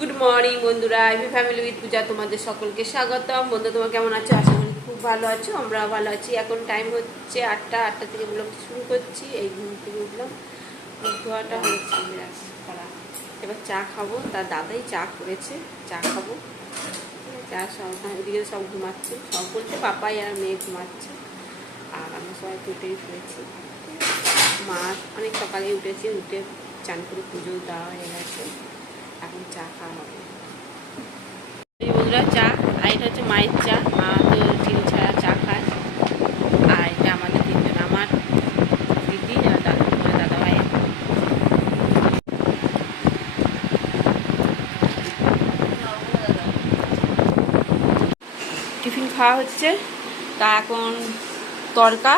Good morning বন্ধুরা, AV family with পূজা তোমাদের সকলকে স্বাগতম। বন্ধু তোমার কেমন আছো? আশা করি খুব ভালো আছো, আমরা ভালো আছি। এখন টাইম হচ্ছে 8টা থেকে ব্লগ শুরু করছি। এই ঘুম থেকে উঠলাম, ধোয়াটা হয়েছে করা। এবার চা খাবো, তার দাদাই চা করেছে, চা খাবো। চা সব ওদিকে সব ঘুমাচ্ছে, সব বলতে পাপাই আর মেয়ে ঘুমাচ্ছে, আর আমরা সবাই উঠেই শুয়েছি। মা অনেক সকালে উঠেছে, উঠে চান করে পুজো দেওয়া হয়ে গেছে, এখন চা খাওয়া হবে। এই বন্ধুরা চা, আর এটা হচ্ছে মায়ের চা। মা তো চিনি ছাড়া চা খায়। আর এটা আমাদের তিনজন, আমার দিদি আর দাদা ভাই। টিফিন খাওয়া হচ্ছে, তা এখন তরকা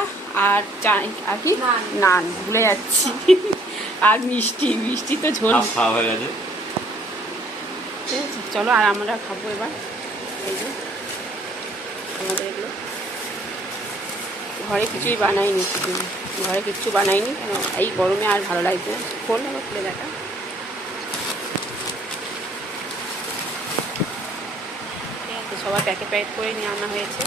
আর চা আর কি নান ভুলে যাচ্ছি আর মিষ্টি মিষ্টি তো ঝোল খাওয়া হয়ে গেছে। চলো আর আমরা খাবো এবার। এই যে আমাদের এগুলো ঘরে কিছুই বানাইনি, ঘরে কিচ্ছু বানাইনি কেন এই গরমে আর ভালো লাগছে না। খোল আমার খুলে দেখা। ঠিক আছে, সবার প্যাকেট প্যাকেট করে নিয়ে আনা হয়েছে।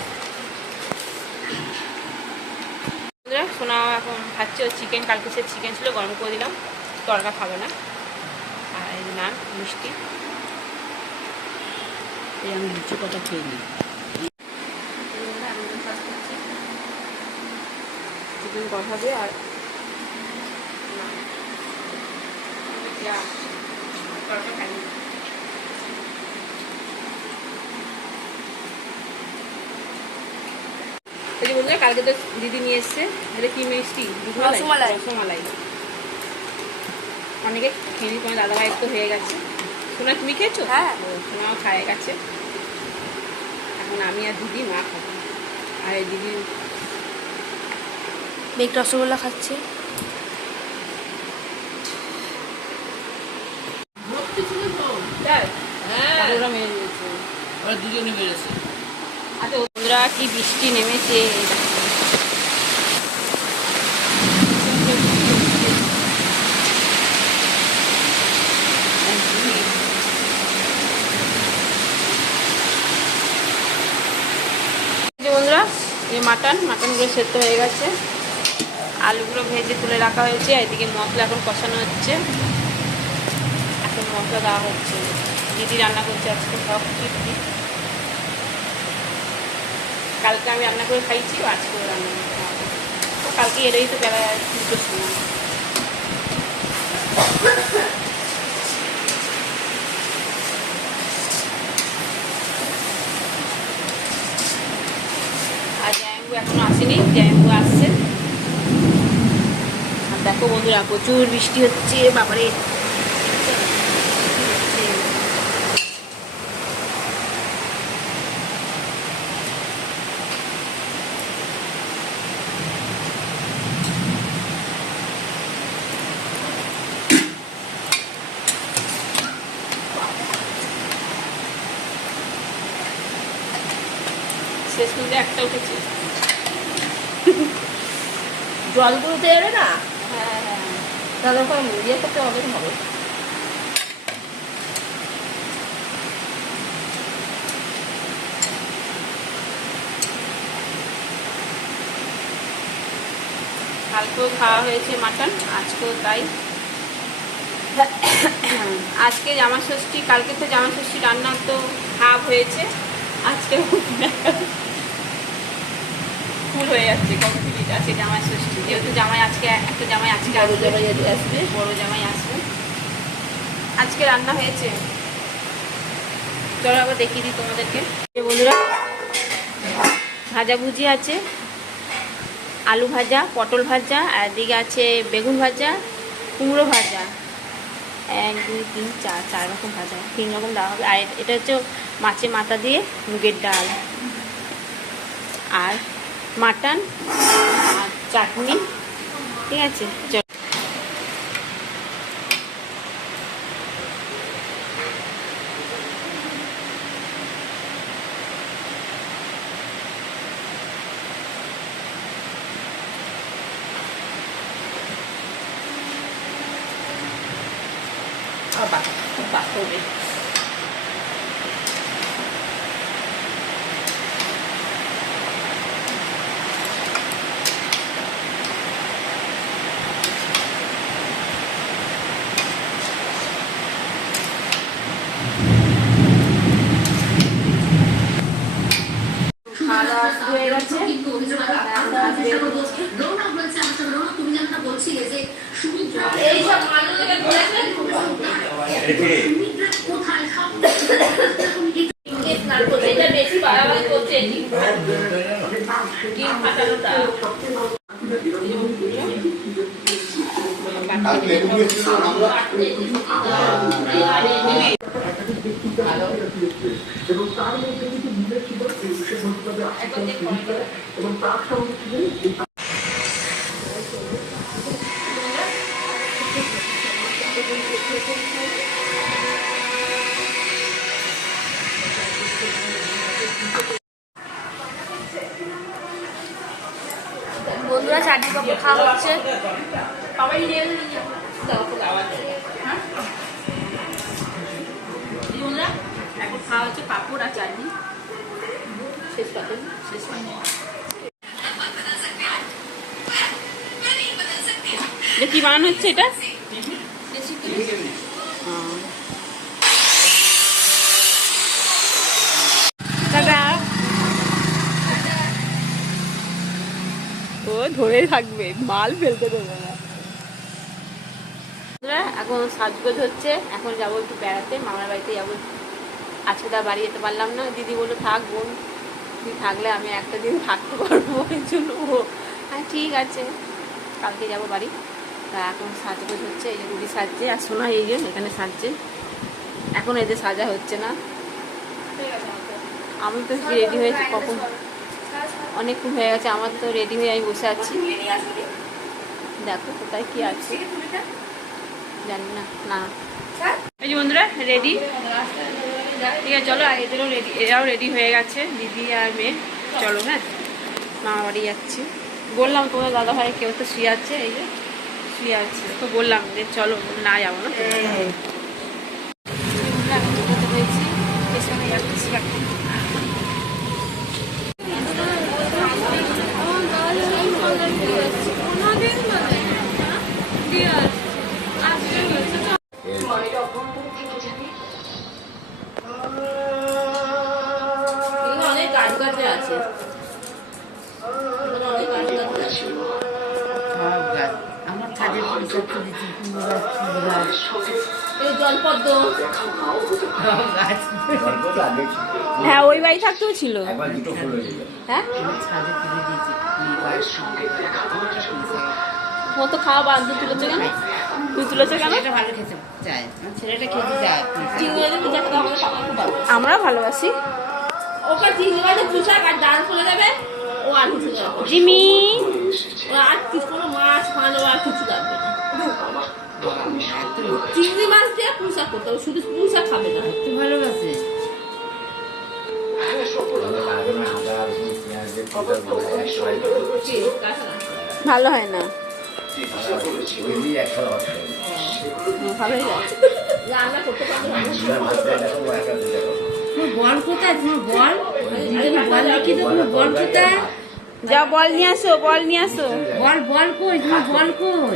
সোনা এখন খাচ্ছে চিকেন, কালকে সে চিকেন ছিল গরম করে দিলাম, তরকা খাবে না। আর এই নান মিষ্টি, আমি লিচু কটা খেয়ে নিই। চিকেন কষাবে আর তরকা খাইনি। বললে কালকে তো দিদি নিয়ে এসছে, এটা কি মিষ্টি? রসমালাই। অনেকে খেয়ে তোমার দাদাভাই তো হয়ে গেছে। সোনা তুমি খেয়েছো? হ্যাঁ, সোনাও খায় গেছে। এখন আমি আর দিদি মা খাবো, আর এই দিদি মেঘ রসগোল্লা খাচ্ছে। ওরা মেরে দিয়েছে, ওরা দুজনে বেড়েছে। আচ্ছা ওরা কি বৃষ্টি নেমেছে। বন্ধুরা এই মাটনগুলো সেদ্ধ হয়ে গেছে, আলুগুলো ভেজে তুলে রাখা হয়েছে। এদিকে মশলা এখন কষানো হচ্ছে, এখন মশলা দেওয়া হচ্ছে। দিদি রান্না করছে আজকে সব কিছু। কালকে আমি রান্না করে খাইছি, আজকেও রান্না করে খাওয়াবো। তো কালকে এলেই তো বেলা 2টোর সময়। আর জায়াম্বু এখনো আসেনি, জায়াম্বু আসছে। আর দেখো বন্ধুরা প্রচুর বৃষ্টি হচ্ছে, বাবারে। শেষ মধ্যে একটা উঠেছে, জলগুলো উঠে যাবে না, হ্যাঁ তাহলে ওখানে ইয়ে করতে হবে হবে। কালকেও খাওয়া হয়েছে মাটন, আজকেও তাই। আজকে জামা ষষ্ঠী, কালকে তো জামা ষষ্ঠী রান্না তো হাফ হয়েছে, আজকে ফুল হয়ে যাচ্ছে কমপ্লিট। আজকে জামাই ষষ্ঠী, যেহেতু জামাই আজকে একটা জামাই আজকে আসবে, বড় জামাই আসবে। আজকে রান্না হয়েছে, চলো আবার দেখিয়ে দিই তোমাদেরকে। বন্ধুরা ভাজাভুজি আছে, আলু ভাজা, পটল ভাজা, আর এদিকে আছে বেগুন ভাজা, কুমড়ো ভাজা। 1 2 3 4 4 রকম ভাজা, 3 রকম দেওয়া হবে। আর এটা হচ্ছে মাছের মাথা দিয়ে মুগের ডাল, আর মাটন, আর চাটনি। ঠিক আছে, চল। বাহ, হবে। হয়ে গেছে। বেশি বাড়াবাড়ি করছে ডিম ফাটানোটা। বন্ধুরা চাটনি পাপড় খাওয়া হচ্ছে। বন্ধুরা এখন খাওয়া হচ্ছে পাপড় আর চাটনি। শেষ পাতেন শেষ পাতেন কি বানানো হচ্ছে এটা? ও ধরে থাকবে, মাল ফেলতে দেবে না। এখন সাজগোজ হচ্ছে, এখন যাবো একটু বেড়াতে, মামার বাড়িতে যাবো। আজকে তার বাড়ি যেতে পারলাম না, দিদি বললো থাক বোন, তুই থাকলে আমি একটা দিন থাকতে পারবো, এই জন্য হ্যাঁ ঠিক আছে কালকে যাবো বাড়ি। তা এখন সাজগোজ হচ্ছে, এই যে দিদি সাজছে আর সোনা এই যে এখানে সাজছে। এখন এদের সাজা হচ্ছে না, আমি তো রেডি হয়েছি কখন, অনেকক্ষণ হয়ে গেছে আমার তো রেডি হয়ে আমি বসে আছি। দেখো কোথায় কি আছে জানি না। না এই যে বন্ধুরা রেডি, ঠিক আছে চলো। আর এদেরও রেডি, এরাও রেডি হয়ে গেছে, দিদি আর মেয়ে। চলো হ্যাঁ মামা বাড়ি যাচ্ছি। বললাম তোমার দাদা ভাই কেউ তো শুয়ে আছে, এই যে শুয়ে আছে, তো বললাম যে চলো, না যাবো না। হয়েছি পেছনে যাচ্ছি এখন। অনেক গাছ গাছে আছে, আমার ছাদের জলপদ্ম। হ্যাঁ ওই বাড়ি থাকতেও ছিল। হ্যাঁ ও তো খাওয়া বান্ধব তুলেছে কেন? তুই তুলেছে কেন? ভালো খেতে চায়, ছেলেটা খেতে চায়। আমরা ভালোবাসি। ওকে চিংড়ি মাছের পুষাক আর ডাল চলে যাবে, ও আর কিছু যাবে জিমি, ও আর কিছু কোনো মাছ ফানো আর কিছু যাবে না। চিংড়ি মাছ দিয়ে পুষাক করতে হবে, শুধু পুষাক খাবে না। তুই ভালোবাসে ভালো হয় না, ভালোই যায়। রান্না করতে পারবে বল কোথায়? তোমার বল বল রেখে দেবো, বল কোথায়? যাও বল নিয়ে আসো, বল নিয়ে আসো। বল বল কই? তোমার বল কই?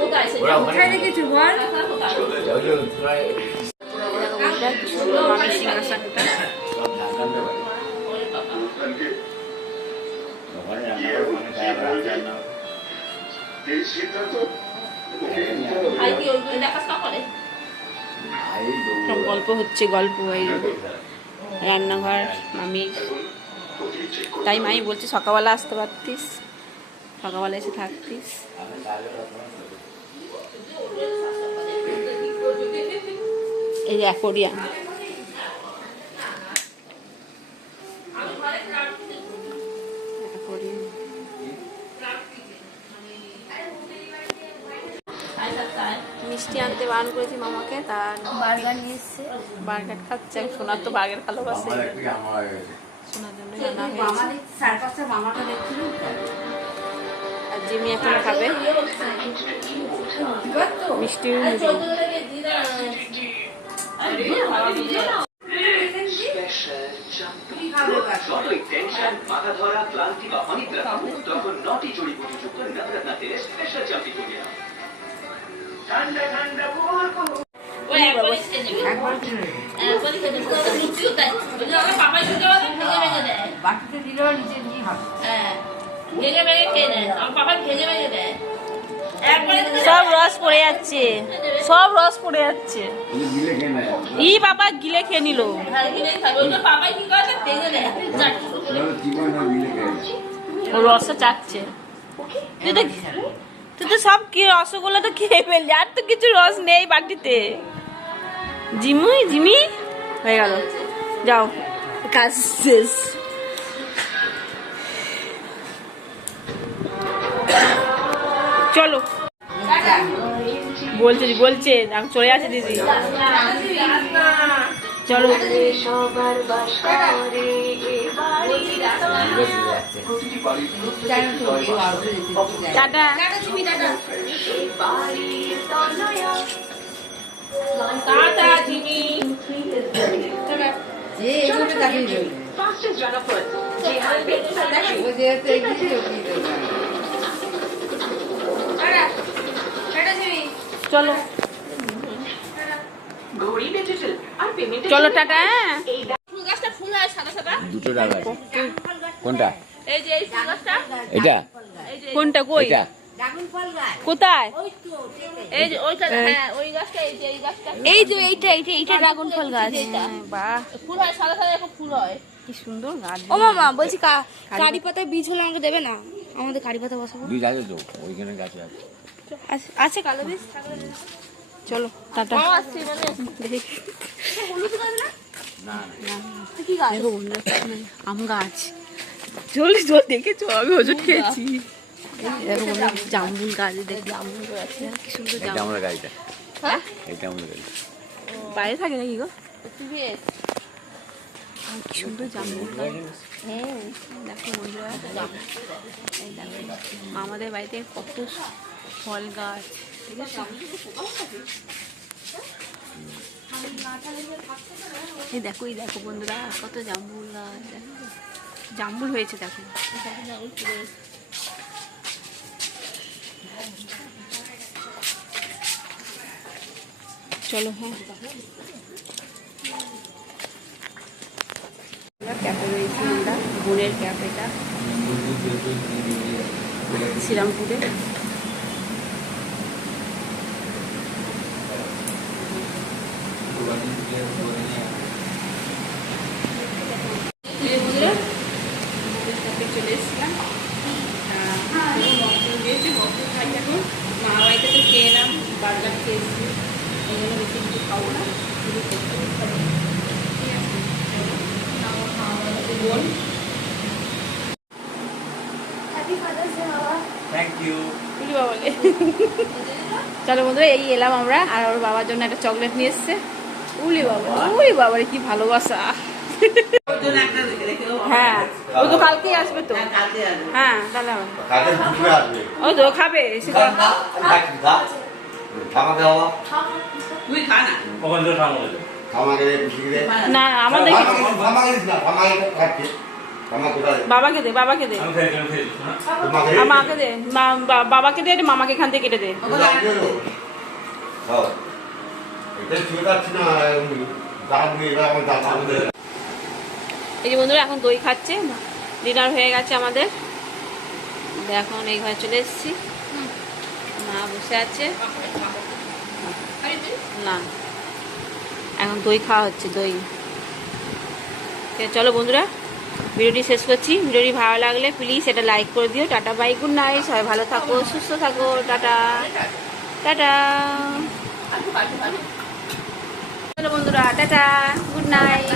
কোথায় রেখেছো বল? সিংহাসনটা সব গল্প হচ্ছে, গল্প এই রান্নাঘর মামি। তাই মাই বলছে সকালবেলা আসতে পারতিস, সকালবেলা এসে থাকতিস। এই যে অ্যাকোরিয়াম, মিষ্টি আনতে বারণ করেছি মামাকে, তার বার্গার নিয়ে এসছে, বার্গার খাচ্ছে। আমি সোনার তো বার্গার ভালোবাসে, সোনার জন্য আনা হয়েছে। মামাটা দেখছিল আর জিমি এখন খাবে মিষ্টি। যতই টেনশন, মাথা ধরা, ক্লান্তি বা অনিদ্রা থাকুক, তখন নটি জড়িবুটি যুক্ত নবরত্ন তেলের স্পেশাল চামটি করে নাও। ঠান্ডা ঠান্ডা ওরে বাবা। একবারই খেয়ে নেবে। ওদের লুচিও তাই। ওই যে ওরা পাপাই খেতে পারে, ভেঙে ভেঙে দেয়। বাটিতে দিলেও নিচে নিয়ে হবে। হ্যাঁ, ভেঙে ভেঙে খেয়ে নেয়। আমার পাপা ভেঙে ভেঙে দেয়। একবারে দিলে সব রস পড়ে যাচ্ছে, সব রস পড়ে যাচ্ছে। ই বাবা গিলে খেয়ে নিল। হ্যাঁ, গিলেই খাবে। ওই যে পাপাই কি করে, ভেঙে দেয়। চাটনি। ও রসটা চাচ্ছে। তুই তো সব কি রসগোল্লা তো খেয়ে ফেললি, আর তো কিছু রস নেই বাটিতে। জিমি হয়ে গেল, যাও কাজ শেষ। চলো বলছে আমি চলে আসি দিদি, চলো। টাটা। Tata, Jimmy. যে এগুলো তাকেই দেবে। Fastest runner first. ও যেহেতু এগিয়েছে ওকেই দেবে। চলো ঘড়ি ডিজিটাল আর পেমেন্ট চলো টাটা। হ্যাঁ ফুল গাছটা ফুল হয় সাদা সাদা। দুটো ডাল আছে কোনটা এই যে এই ফুল গাছটা, এটা এই যে কোনটা কই এটা ড্রাগন ফল গাছ। কোথায়? এই যে ওইটা, হ্যাঁ ওই গাছটা, এই যে এই গাছটা। এই যে এইটা ড্রাগন ফল গাছ। এইটা। বাহ ফুল হয় সাদা সাদা, এখন ফুল হয়। কি সুন্দর গাছ। ও মামা বলছি কারি পাতার বীজ হলে আমাকে দেবে না? আমাদের কারি পাতা বসাবো। বীজ আছে তো ওইখানে গাছে আছে আছে কালো বীজ? চলো টাটা। ও আসছে মানে কি গাছ? দেখো বন্ধুরা, আম গাছ। চল দেখেছো, আমি ওষুধ খেয়েছি। দেখো বন্ধুরা, জামরুল গাছ, দেখ জামরুল গাছ কি সুন্দর। এটা জামরুল আমাদের গাড়িটা হ্যাঁ এটা আমাদের গাড়িটা বাইরে থাকে নাকি গো? টিভিএস। কি সুন্দর জামরুল গাছ। দেখো বন্ধুরা, এই দেখো আমাদের বাড়িতে কত ফল গাছ। এই দেখো বন্ধুরা, কত জামরুল গাছ। দেখো জামরুল হয়েছে, দেখো। চলো হ্যাঁ, ক্যাফে রয়েছি আমরা, বোনের ক্যাফ এটা শ্রীরামপুরে। চলে এসেছিলাম, দিয়েছে মটন খাই এখন। মা বাড়িতে তো খেয়ে এলাম, বার্গার খেয়েছি, এই জন্য বেশি কিছু খাবো না, শুধু খেতে হবে। ঠিক আছে, বোন থ্যাংক ইউ উলি বাবা বলে। চলো বন্ধুরা, এই এলাম আমরা, আর ওর বাবার জন্য একটা চকলেট নিয়ে এসছে। উলি বাবা রে কি ভালোবাসা। হ্যাঁ ও তো কালকেই আসবে তো। হ্যাঁ তাহলে হবে। ও তো খাবে এসে। না আমাদের বাবাকে দে, বাবাকে দে, মাকে দে, বাবাকে দে, মামাকে এখান থেকে কেটে দে। এই যে বন্ধুরা, এখন দই খাচ্ছে। ডিনার হয়ে গেছে আমাদের, এখন এই ঘরে চলে এসেছি। মা বসে আছে, না এখন দই খাওয়া হচ্ছে, দই। চলো বন্ধুরা, ভিডিওটি শেষ করছি। ভিডিওটি ভালো লাগলে প্লিজ এটা লাইক করে দিও। টাটা বাই, গুড নাইট, সবাই ভালো থাকো, সুস্থ থাকো, টাটা টাটা। চলো বন্ধুরা, টাটা, গুড নাইট।